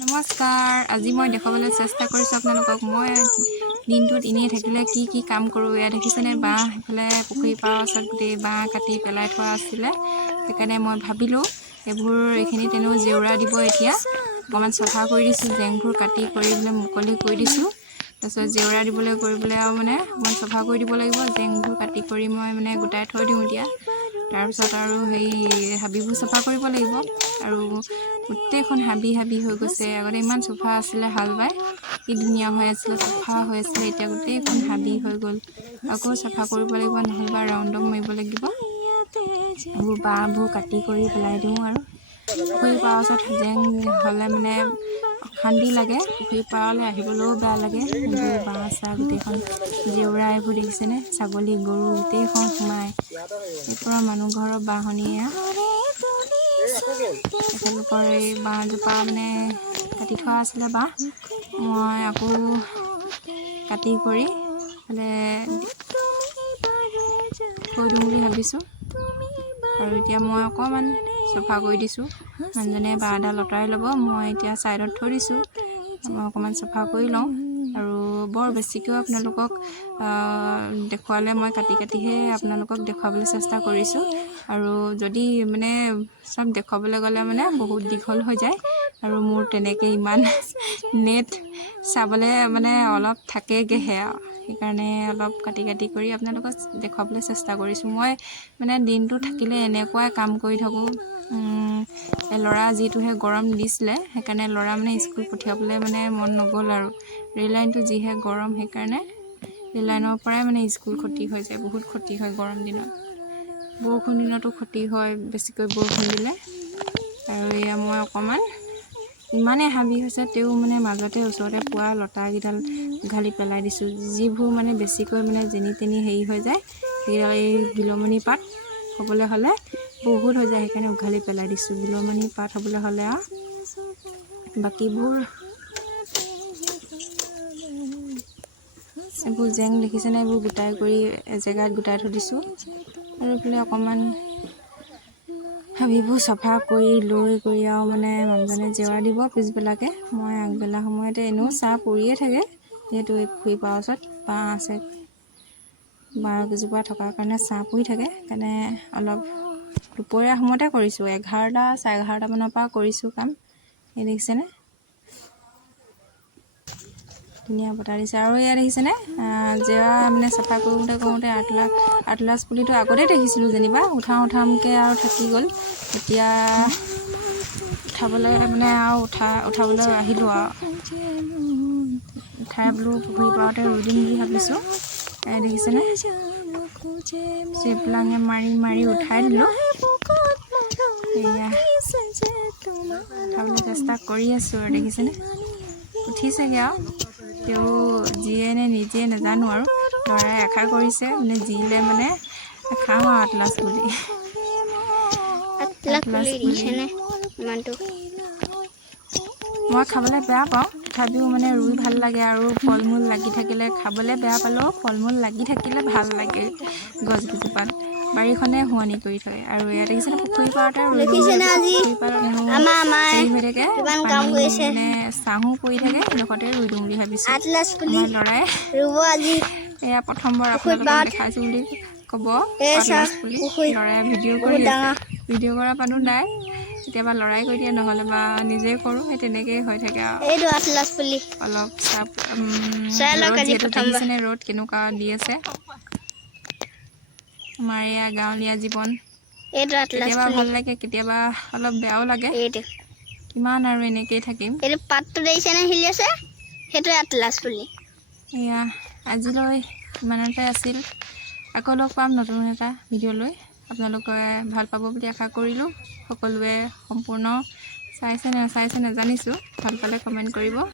নমস্কাৰ। আজি মই দেখাবলৈ চেষ্টা কৰিছোঁ আপোনালোকক মই দিনটোত এনেই থাকিলে কি কি কাম কৰোঁ। এয়া দেখিছেনে, বাঁহ সেইফালে পুখুৰী পাৰৰ ওচৰত গোটেই বাঁহ কাটি পেলাই থোৱা আছিলে। সেইকাৰণে মই ভাবিলোঁ এইখিনি তেনেও জেওৰা দিব। এতিয়া অকণমান চফা কৰি দিছোঁ, জেংবোৰ কাটি কৰি পেলাই মুকলি কৰি দিছোঁ। তাৰপিছত জেওৰা দিবলৈ কৰিবলৈ আৰু অকণমান চফা কৰি দিব লাগিব। জেংবোৰ কাটি কৰি মই গোটাই থৈ দিওঁ এতিয়া। তাৰপিছত আৰু হাবিবোৰ চফা কৰিব লাগিব। আৰু গোটেইখন হাবি হাবি হৈ গৈছে। আগতে ইমান চফা আছিলে, হাল বাই কি ধুনীয়া হৈ আছিলে, চফা হৈ আছিলে। এতিয়া গোটেইখন হাবি হৈ গ'ল। আকৌ চফা কৰিব লাগিব, নহ'লে ৰাউণ্ডক মাৰিব লাগিব। এইবোৰ বাঁহবোৰ কাটি কৰি পেলাই দিওঁ। আৰু পুখুৰী পাৰৰ ওচৰত জেং হ'লে অশান্তি লাগে। পুখুৰী পাৰলৈ আহিবলৈও বেয়া লাগে। এইবোৰ বাঁহ চাহ গোটেইখন জেওৰা এইবোৰ দেখিছেনে, ছাগলী গৰু গোটেইখন সোমাই। এইপৰা মানুহ ঘৰৰ বাঁহনীয়া তেওঁলোকৰ এই বাঁহজোপা কাটি থোৱা আছিলে। বাঁহ মই আকৌ কাটি কৰি থৈ দিওঁ বুলি ভাবিছোঁ। আৰু এতিয়া মই অকণমান চফা কৰি দিছোঁ। মানুহজনে বাঁহডাল আঁতৰাই ল'ব, মই এতিয়া ছাইডত থৈ দিছোঁ। মই অকণমান চফা কৰি লওঁ। আৰু বৰ বেছিকৈও আপোনালোকক দেখুৱালে মই কাটি কাটিহে আপোনালোকক দেখুৱাবলৈ চেষ্টা কৰিছোঁ। আৰু যদি চব দেখুৱাবলৈ গ'লে বহুত দীঘল হৈ যায়। আৰু মোৰ তেনেকৈ ইমান নেট চাবলৈ অলপ থাকেগৈহে আৰু সেইকাৰণে অলপ কাটি কাটি কৰি আপোনালোকক দেখুৱাবলৈ চেষ্টা কৰিছোঁ। মই দিনটো থাকিলে এনেকুৱাই কাম কৰি থাকোঁ। ল'ৰা যিটোহে গৰম দিছিলে, সেইকাৰণে ল'ৰা স্কুল পঠিয়াবলৈ মন নগ'ল। আৰু ৰেল লাইনটো যিহে গৰম, সেইকাৰণে ৰেল লাইনৰ পৰাই স্কুল ক্ষতি হৈ যায়। বহুত ক্ষতি হয় গৰম দিনত। বৰষুণ দিনতো ক্ষতি হয়, বেছিকৈ বৰষুণ দিলে। আৰু এয়া মই অকণমান ইমানেই হাবি হৈছে, তেওঁ মাজতে ওচৰতে পোৱা লতাকেইডাল উঘালি পেলাই দিছোঁ। যিবোৰ বেছিকৈ যেনি তেনি হেৰি হৈ যায়, সেইডাল এই বিলমণি পাত হ'বলৈ হ'লে বহুত হৈ যায়। সেইকাৰণে উঘালি পেলাই দিছোঁ। বিলমণি পাত হ'বলৈ হ'লে আৰু বাকীবোৰ এইবোৰ জেং দেখিছেনে, এইবোৰ গোটাই কৰি এজেগাত গোটাই থৈ দিছোঁ। আৰু এইফালে অকণমান হাবিবোৰ চফা কৰি লৈ কৰি আৰু মানুহজনে জেওৰা দিব পিছবেলাকে। মই আগবেলা সময়তে এনেও চাহ পৰিয়ে থাকে, যিহেতু এই পুখুৰী পাৰৰ ওচৰত বাঁহ আছে। বাঁহ কেইজোপা থকাৰ কাৰণে ছাঁ পৰি থাকে। সেইকাৰণে অলপ দুপৰীয়া সময়তে কৰিছোঁ, 11টা চাৰে 11টামানৰ পৰা কৰিছোঁ কাম। এই দেখিছেনে, ধুনীয়া বতাহ দিছে। আৰু এয়া দেখিছেনে, জেওৰা চাফা কৰোঁতে আটলাছ পুলিটো আগতে দেখিছিলোঁ, যেনিবা উঠামকৈ আৰু থাকি গ'ল। এতিয়া উঠাবলৈ আৰু উঠাবলৈ আহিলোঁ। আৰু উঠাই বোলো পুখুৰী পাৰতে ৰুই দিম বুলি ভাবিছোঁ। দেখিছেনে, চিপলাঙে মাৰি মাৰি উঠাই দিলোঁ। এয়া উঠাবলৈ চেষ্টা কৰি আছোঁ। আৰু দেখিছেনে, উঠিছেগৈ। আৰু তেওঁ যিয়ে নিজে নাজানো, আৰু ল'ৰাই আশা কৰিছে জিলে খাম আৰু আটলাছ বুলি। মই খাবলৈ বেয়া পাওঁ, তথাপিও ৰুই ভাল লাগে। আৰু ফল মূল লাগি থাকিলে খাবলৈ বেয়া পালেও ফল মূল লাগি থাকিলে ভাল লাগে। গছকেইজোপাত বাৰীখনে শুৱনি কৰি থয়। আৰু ইয়াত দেখিছেনে, পুখুৰী পাৰতে পুখুৰী পাৰত হেৰি হৈ থাকে, পানী ছাঁহো পৰি থাকে। লগতে ৰুই দিওঁ বুলি ভাবিছোঁ। আমাৰ ল'ৰাই এয়া প্ৰথমবাৰ আপোনালোকক দেখাইছোঁ বুলি ক'ব। আটলাছ পুলি ল'ৰাই ভিডিঅ' কৰি আছে। ভিডিঅ' কৰা মানুহ নাই, কেতিয়াবা ল'ৰাই কৰি দিয়ে, নহ'লে বা নিজে কৰোঁ। সেই তেনেকৈয়ে হৈ থাকে। আৰু অলপ ৰ'দ যিহেতু দেখিছেনে, ৰ'দ কেনেকুৱা দি আছে। আমাৰ এয়া গাঁৱলীয়া জীৱন, কেতিয়াবা ভাল লাগে, কেতিয়াবা অলপ বেয়াও লাগে। কিমান আৰু এনেকৈয়ে থাকিম। পাতটো দেখিছেনে, হিলি আছে, সেইটোৱে আটলাছ পুলি। এয়া আজিলৈ ইমানতে আছিল। আকৌ লগ পাম নতুন এটা ভিডিঅ' লৈ। আপোনালোকে ভাল পাব বুলি আশা কৰিলোঁ। সকলোৱে সম্পূৰ্ণ চাইছে নাজানিছোঁ, ভাল পালে কমেণ্ট কৰিব।